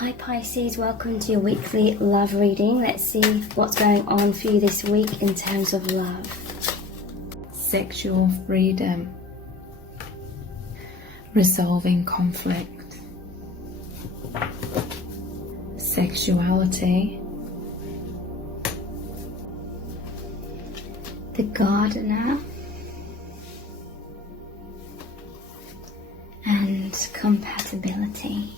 Hi Pisces, welcome to your weekly love reading. Let's see what's going on for you this week in terms of love. Sexual freedom, resolving conflict, sexuality, the gardener, and compatibility.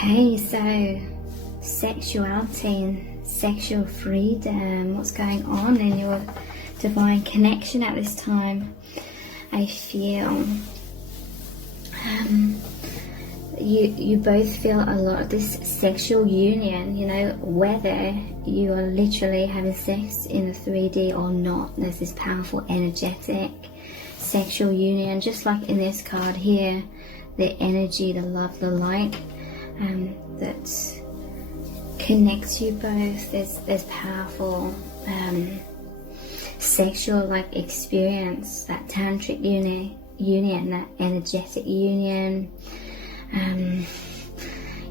Okay, so sexuality and sexual freedom, what's going on in your divine connection at this time? I feel you both feel a lot of this sexual union, you know, whether you are literally having sex in the 3D or not. There's this powerful energetic sexual union, just like in this card here, the energy, the love, the light that connects you both. There's powerful sexual like experience, that tantric union, that energetic union.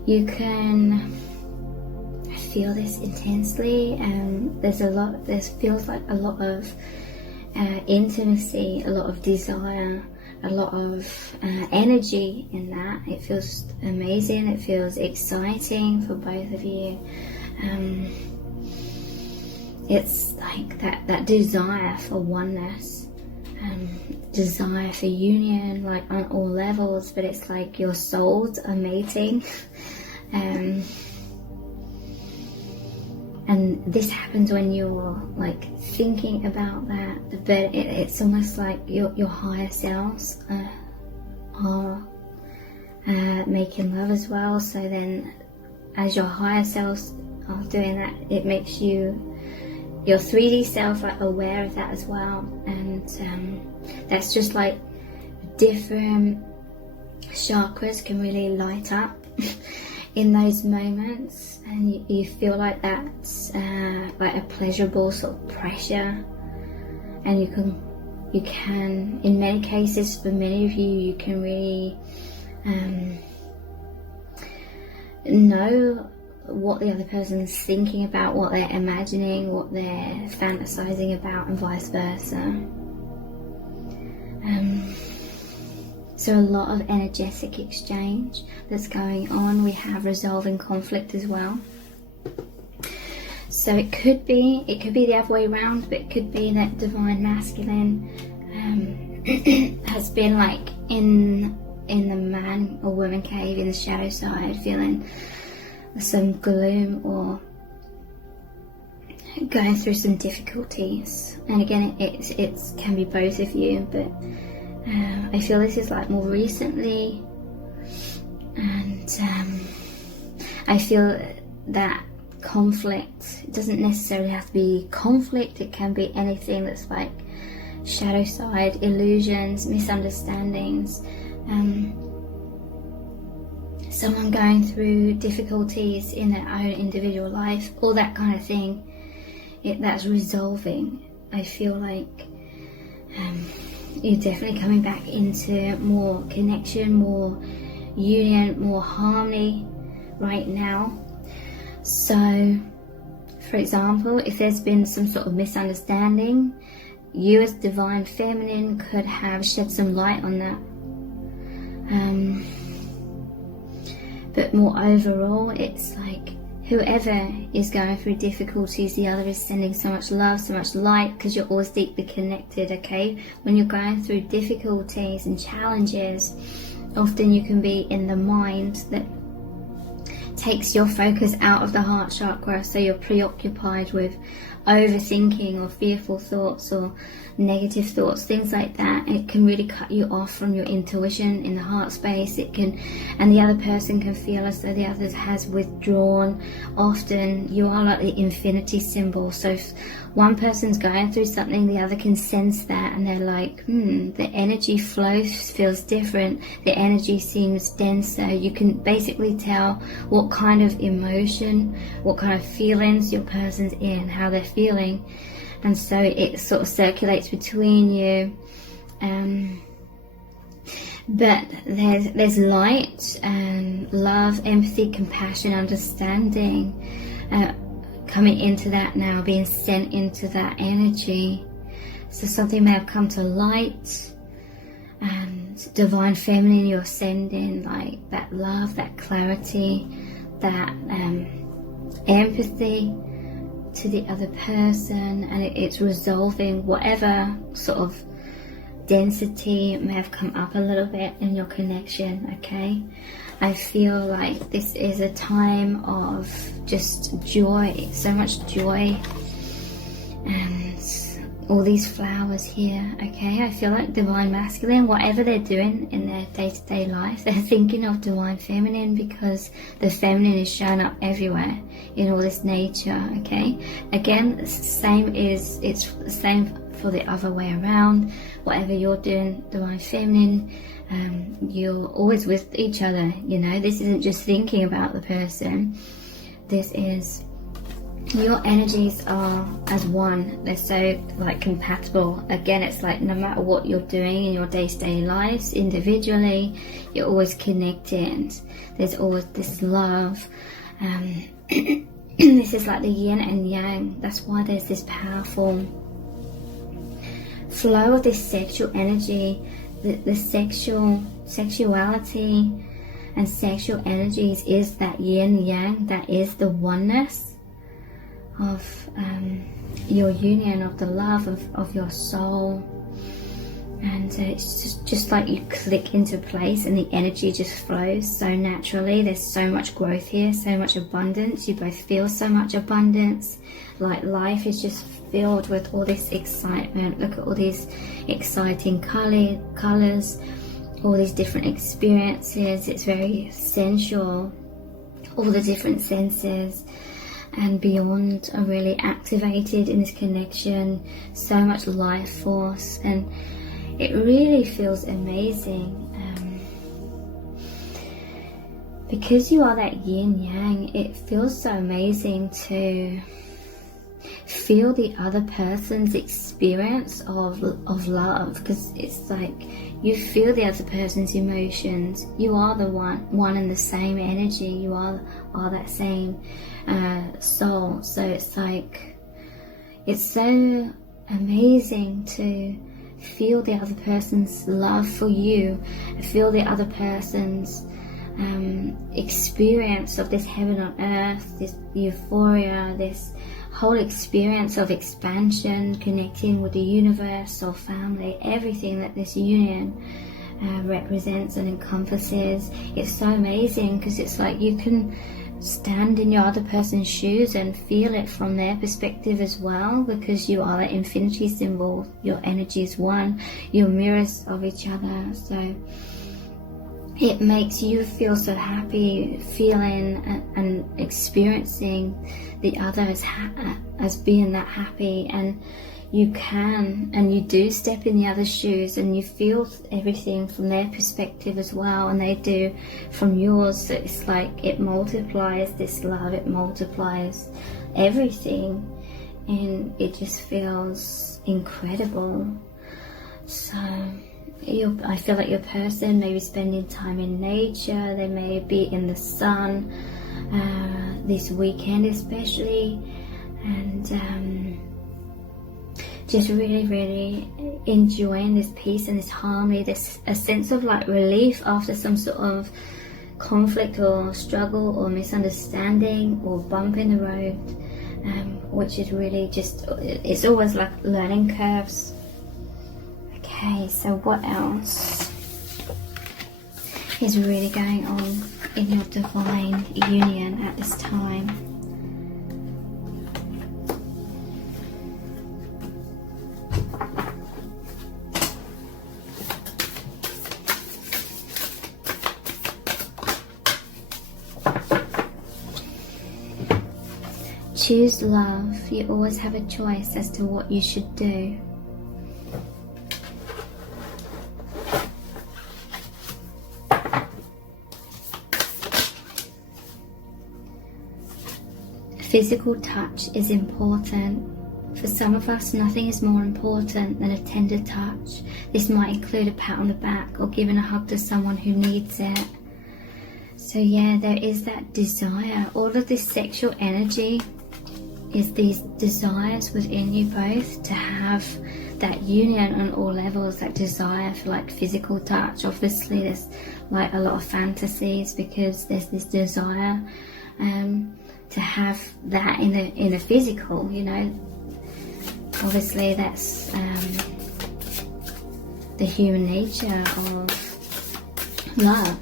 You can feel this intensely, and there feels like a lot of intimacy, a lot of desire, a lot of energy in that. It feels amazing, it feels exciting for both of you. It's like that desire for oneness, desire for union, like on all levels, but it's like your souls are mating. And this happens when you're like thinking about that, but it's almost like your higher selves are making love as well. So then as your higher selves are doing that, it makes your 3D self like aware of that as well. And that's just like different chakras can really light up in those moments, and you feel like that's like a pleasurable sort of pressure. And you can in many cases, for many of you, you can really know what the other person's thinking about, what they're imagining, what they're fantasizing about, and vice versa. So a lot of energetic exchange that's going on. We have resolving conflict as well. So it could be the other way around, but it could be that divine masculine has been like in the man or woman cave, in the shadow side, feeling some gloom or going through some difficulties. And again, it can be both of you, but I feel this is like more recently, and I feel that conflict, it doesn't necessarily have to be conflict, it can be anything that's like shadow side, illusions, misunderstandings, someone going through difficulties in their own individual life, all that kind of thing. That's resolving. I feel like you're definitely coming back into more connection, more union, more harmony right now. So, for example, if there's been some sort of misunderstanding, you as divine feminine could have shed some light on that. But more overall, it's like whoever is going through difficulties, the other is sending so much love, so much light, because you're always deeply connected, okay? When you're going through difficulties and challenges, often you can be in the mind that takes your focus out of the heart chakra, so you're preoccupied with overthinking or fearful thoughts or negative thoughts, things like that. It can really cut you off from your intuition in the heart space. It can, and the other person can feel as though the other has withdrawn. Often you are like the infinity symbol, so if one person's going through something, the other can sense that, and they're like, the energy flow feels different, the energy seems denser. You can basically tell what kind of emotion, what kind of feelings your person's in, how they're feeling, and so it sort of circulates between you. But there's light and love, empathy, compassion, understanding coming into that now, being sent into that energy. So something may have come to light, and divine feminine, you're sending like that love, that clarity, that empathy to the other person, and it's resolving whatever sort of density may have come up a little bit in your connection. Okay, I feel like this is a time of just joy, so much joy, and all these flowers here. Okay, I feel like divine masculine, whatever they're doing in their day-to-day life, they're thinking of divine feminine, because the feminine is shown up everywhere in all this nature. Okay, again, it's the same for the other way around. Whatever you're doing, divine feminine, you're always with each other. You know, this isn't just thinking about the person. This is, your energies are as one. They're so like compatible. Again, it's like no matter what you're doing in your day-to-day lives individually, you're always connected. There's always this love. This is like the yin and yang. That's why there's this powerful flow of this sexual energy. The sexuality and sexual energies is that yin yang. That is the oneness of your union, of the love of your soul. And it's just like you click into place and the energy just flows so naturally. There's so much growth here, so much abundance. You both feel so much abundance, like life is just filled with all this excitement. Look at all these exciting colors, all these different experiences. It's very sensual. All the different senses and beyond are really activated in this connection. So much life force, and it really feels amazing. Because you are that yin yang, it feels so amazing to feel the other person's experience of love, because it's like you feel the other person's emotions. You are the one and the same energy. You are that same soul. So it's like, it's so amazing to feel the other person's love for you, feel the other person's experience of this heaven on earth, this euphoria, this whole experience of expansion, connecting with the universe or family, everything that this union represents and encompasses. It's so amazing, because it's like you can stand in your other person's shoes and feel it from their perspective as well, because you are that infinity symbol. Your energy is one, you're mirrors of each other. So it makes you feel so happy, feeling and experiencing the other as being that happy. And you can, and you do step in the other's shoes, and you feel everything from their perspective as well, and they do from yours. So it's like it multiplies this love, it multiplies everything, and it just feels incredible. So I feel like your person may be spending time in nature. They may be in the sun this weekend especially, and just really enjoying this peace and this harmony, a sense of like relief after some sort of conflict or struggle or misunderstanding or bump in the road, which is really just, it's always like learning curves. Okay, so what else is really going on in your divine union at this time? Choose love. You always have a choice as to what you should do. Physical touch is important. For some of us, nothing is more important than a tender touch. This might include a pat on the back or giving a hug to someone who needs it. So yeah, there is that desire. All of this sexual energy is these desires within you both to have that union on all levels, that desire for like physical touch. Obviously there's like a lot of fantasies because there's this desire to have that in the physical, you know. Obviously that's the human nature of love.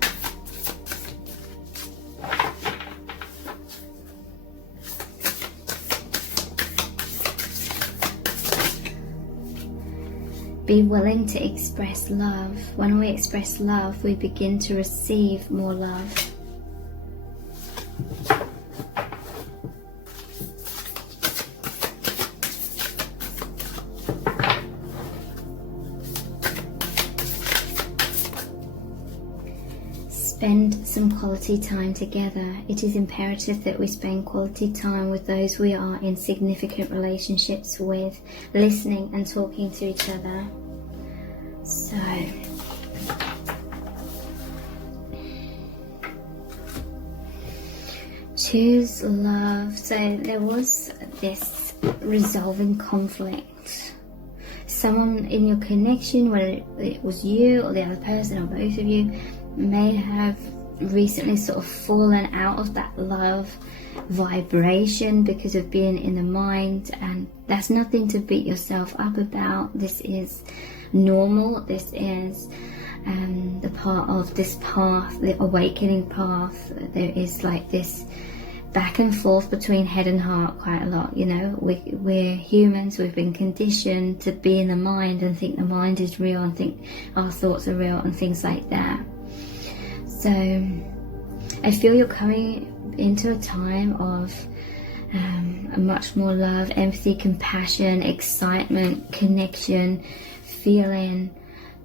Be willing to express love. When we express love, we begin to receive more love. Spend some quality time together. It is imperative that we spend quality time with those we are in significant relationships with, listening and talking to each other. So, choose love. So there was this resolving conflict. Someone in your connection, whether it was you or the other person or both of you, may have recently sort of fallen out of that love vibration because of being in the mind, and that's nothing to beat yourself up about. This is normal. This is the part of this path, the awakening path. There is like this back and forth between head and heart quite a lot, you know. We're humans. We've been conditioned to be in the mind and think the mind is real and think our thoughts are real and things like that. So I feel you're coming into a time of a much more love, empathy, compassion, excitement, connection, feeling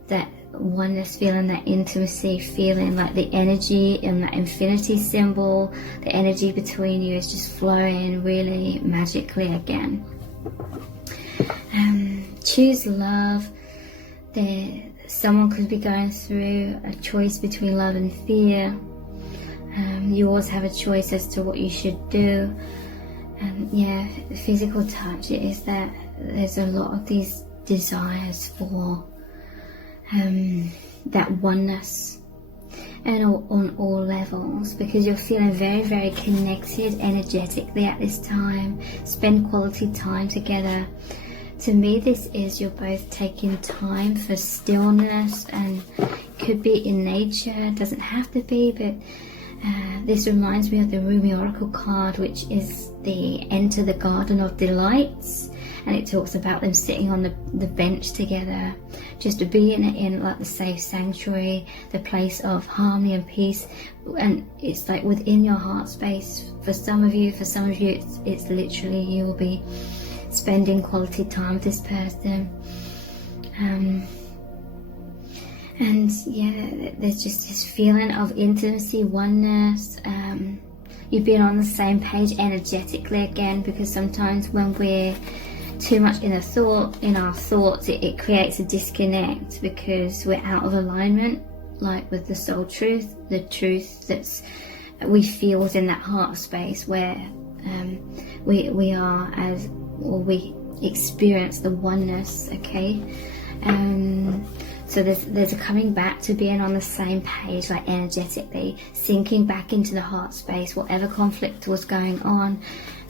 that oneness, feeling that intimacy, feeling like the energy in that infinity symbol, the energy between you is just flowing really magically again. Choose love. Someone could be going through a choice between love and fear. You always have a choice as to what you should do. Yeah, physical touch, it is that there's a lot of these desires for that oneness, and on all levels, because you're feeling very, very connected energetically at this time. Spend quality time together. To me, this is you're both taking time for stillness, and could be in nature, doesn't have to be, but this reminds me of the Rumi Oracle card, which is the Enter the Garden of Delights, and it talks about them sitting on the bench together, just being in like the safe sanctuary, the place of harmony and peace. And it's like within your heart space. For some of you, it's literally you will be spending quality time with this person, and yeah, there's just this feeling of intimacy, oneness. You've been on the same page energetically again, because sometimes when we're too much in our thoughts, it creates a disconnect because we're out of alignment, like with the soul truth, the truth that's we feel within that heart space where we are as, or we experience the oneness, okay? So there's a coming back to being on the same page, like energetically, sinking back into the heart space. Whatever conflict was going on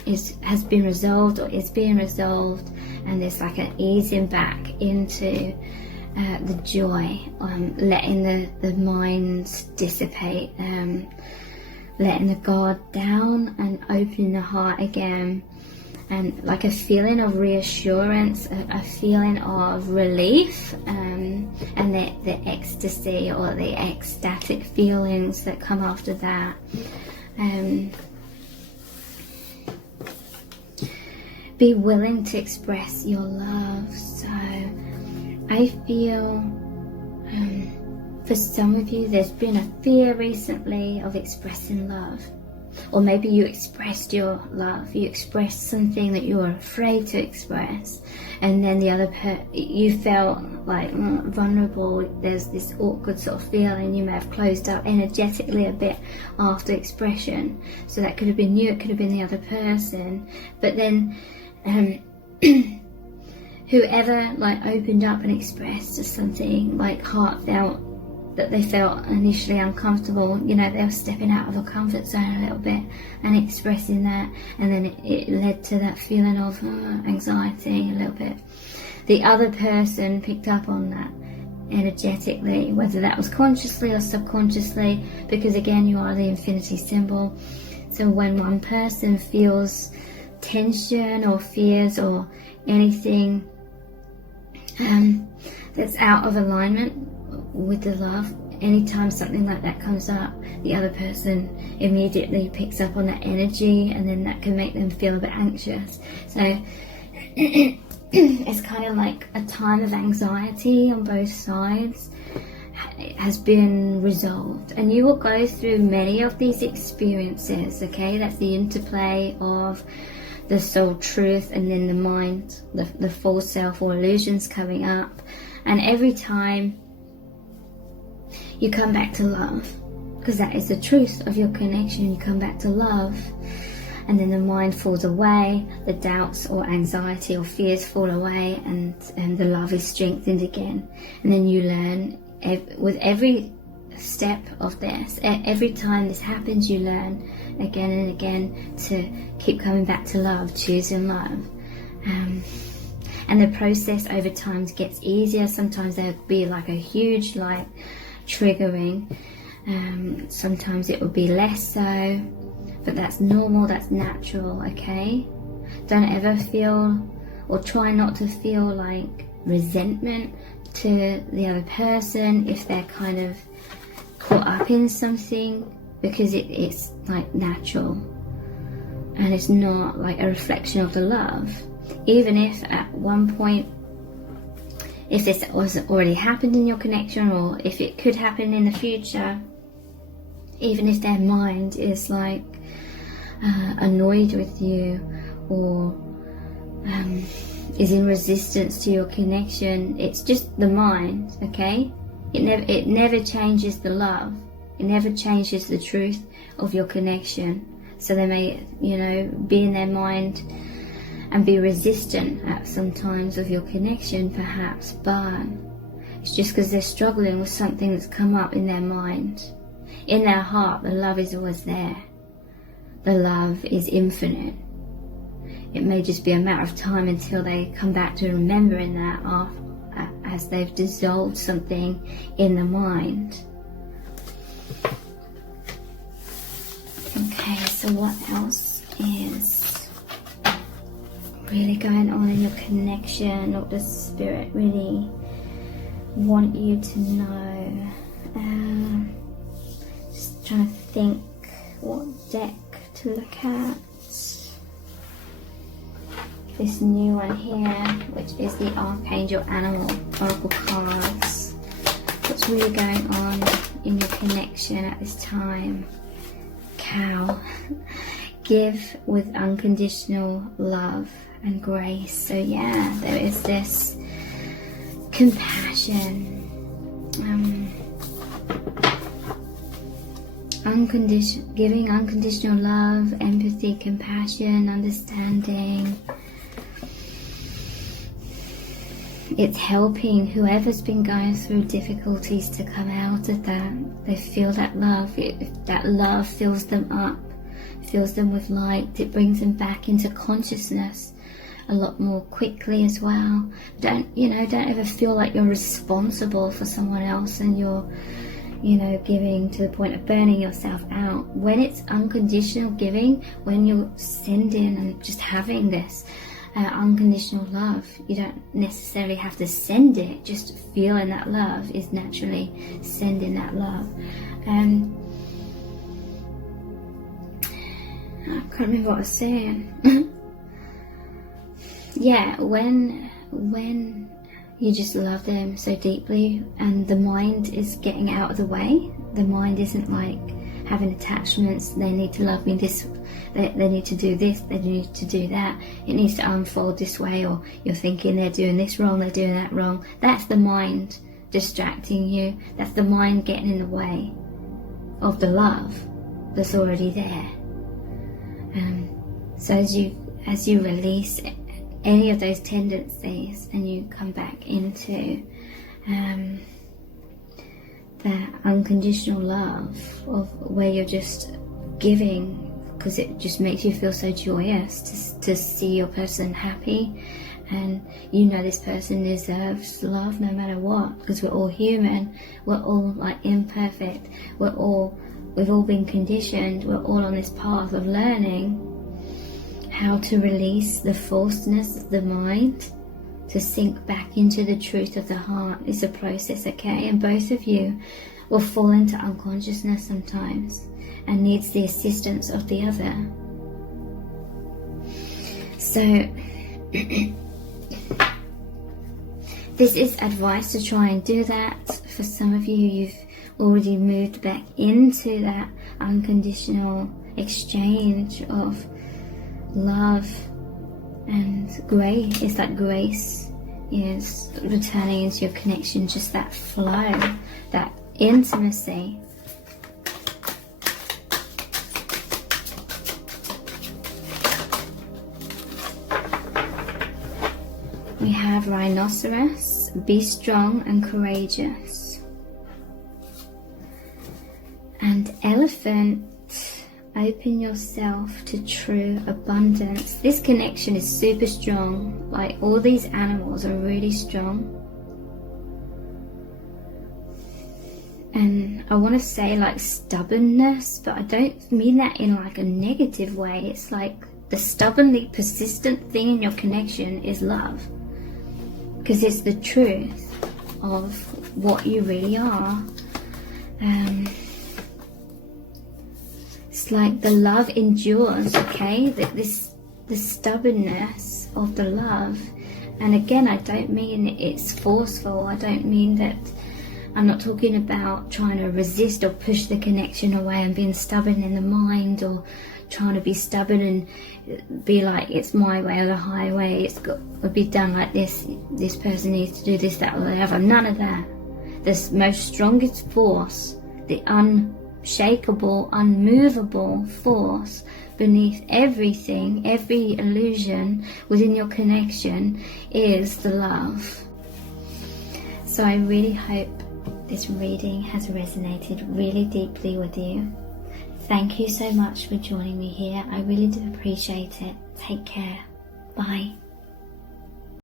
has been resolved or is being resolved, and there's like an easing back into the joy, letting the mind dissipate, letting the guard down and opening the heart again. And like a feeling of reassurance, a feeling of relief, and the ecstasy or the ecstatic feelings that come after that. Be willing to express your love. So I feel for some of you there's been a fear recently of expressing love. Or maybe you expressed your love, you expressed something that you were afraid to express, and then the other you felt like vulnerable. There's this awkward sort of feeling. You may have closed up energetically a bit after expression. So that could have been you, it could have been the other person. But then whoever like opened up and expressed something like heartfelt, that they felt initially uncomfortable, you know, they were stepping out of a comfort zone a little bit and expressing that, and then it led to that feeling of anxiety a little bit. The other person picked up on that energetically, whether that was consciously or subconsciously, because again, you are the infinity symbol. So when one person feels tension or fears or anything that's out of alignment with the love, anytime something like that comes up, the other person immediately picks up on that energy, and then that can make them feel a bit anxious. So it's kind of like a time of anxiety on both sides has been resolved, and you will go through many of these experiences. Okay, that's the interplay of the soul truth and then the mind, the false self or illusions coming up, and every time you come back to love, because that is the truth of your connection. You come back to love, and then the mind falls away, the doubts or anxiety or fears fall away, and the love is strengthened again. And then you learn with every step of this, every time this happens, you learn again and again to keep coming back to love, choosing love. And the process over time gets easier. Sometimes there'll be like a huge like triggering, sometimes it will be less so, but that's normal, that's natural. Okay, don't ever feel, or try not to feel like resentment to the other person if they're kind of caught up in something, because it's like natural and it's not like a reflection of the love. Even if at one point, if this was already happened in your connection, or if it could happen in the future, even if their mind is like annoyed with you, or is in resistance to your connection, it's just the mind. Okay, it never changes the love, it never changes the truth of your connection. So they may, you know, be in their mind and be resistant at sometimes of your connection perhaps, but it's just because they're struggling with something that's come up in their mind. In their heart, the love is always there. The love is infinite. It may just be a matter of time until they come back to remembering that as they've dissolved something in the mind. Okay, so what else is really going on in your connection? What does Spirit really want you to know? Just trying to think what deck to look at. This new one here, which is the Archangel Animal Oracle cards. What's really going on in your connection at this time? Cow. Give with unconditional love and grace. So yeah, there is this compassion, giving unconditional love, empathy, compassion, understanding. It's helping whoever's been going through difficulties to come out of that. They feel that love. That love fills them up, fills them with light. It brings them back into consciousness a lot more quickly as well. Don't ever feel like you're responsible for someone else and you're, giving to the point of burning yourself out. When it's unconditional giving, when you're sending and just having this unconditional love, you don't necessarily have to send it. Just feeling that love is naturally sending that love. I can't remember what I was saying. Yeah, when you just love them so deeply and the mind is getting out of the way, the mind isn't like having attachments. They need to love me this, they need to do this, they need to do that. It needs to unfold this way, or you're thinking they're doing this wrong, they're doing that wrong. That's the mind distracting you. That's the mind getting in the way of the love that's already there. So as you release any of those tendencies and you come back into that unconditional love of where you're just giving, because it just makes you feel so joyous to see your person happy, and you know this person deserves love no matter what, because we're all human, we're all like imperfect, we've all been conditioned, we're all on this path of learning how to release the falseness of the mind, to sink back into the truth of the heart. It's a process, okay? And both of you will fall into unconsciousness sometimes and needs the assistance of the other. So this is advice to try and do that. For some of you, you've already moved back into that unconditional exchange of love and grace. It's like grace is returning into your connection, just that flow, that intimacy. We have rhinoceros, be strong and courageous, and elephant, open yourself to true abundance. This connection is super strong. Like, all these animals are really strong. And I want to say like stubbornness, but I don't mean that in like a negative way. It's like the stubbornly persistent thing in your connection is love, because it's the truth of what you really are. It's like the love endures, okay? That the stubbornness of the love. And again, I don't mean it's forceful. I don't mean that. I'm not talking about trying to resist or push the connection away and being stubborn in the mind, or trying to be stubborn and be like it's my way or the highway, it's got to be done like this, this person needs to do this, that or the other. None of that. The most strongest force, the unshakable, unmovable force beneath everything, every illusion within your connection, is the love. So I really hope this reading has resonated really deeply with you. Thank you so much for joining me here. I really do appreciate it. Take care. Bye.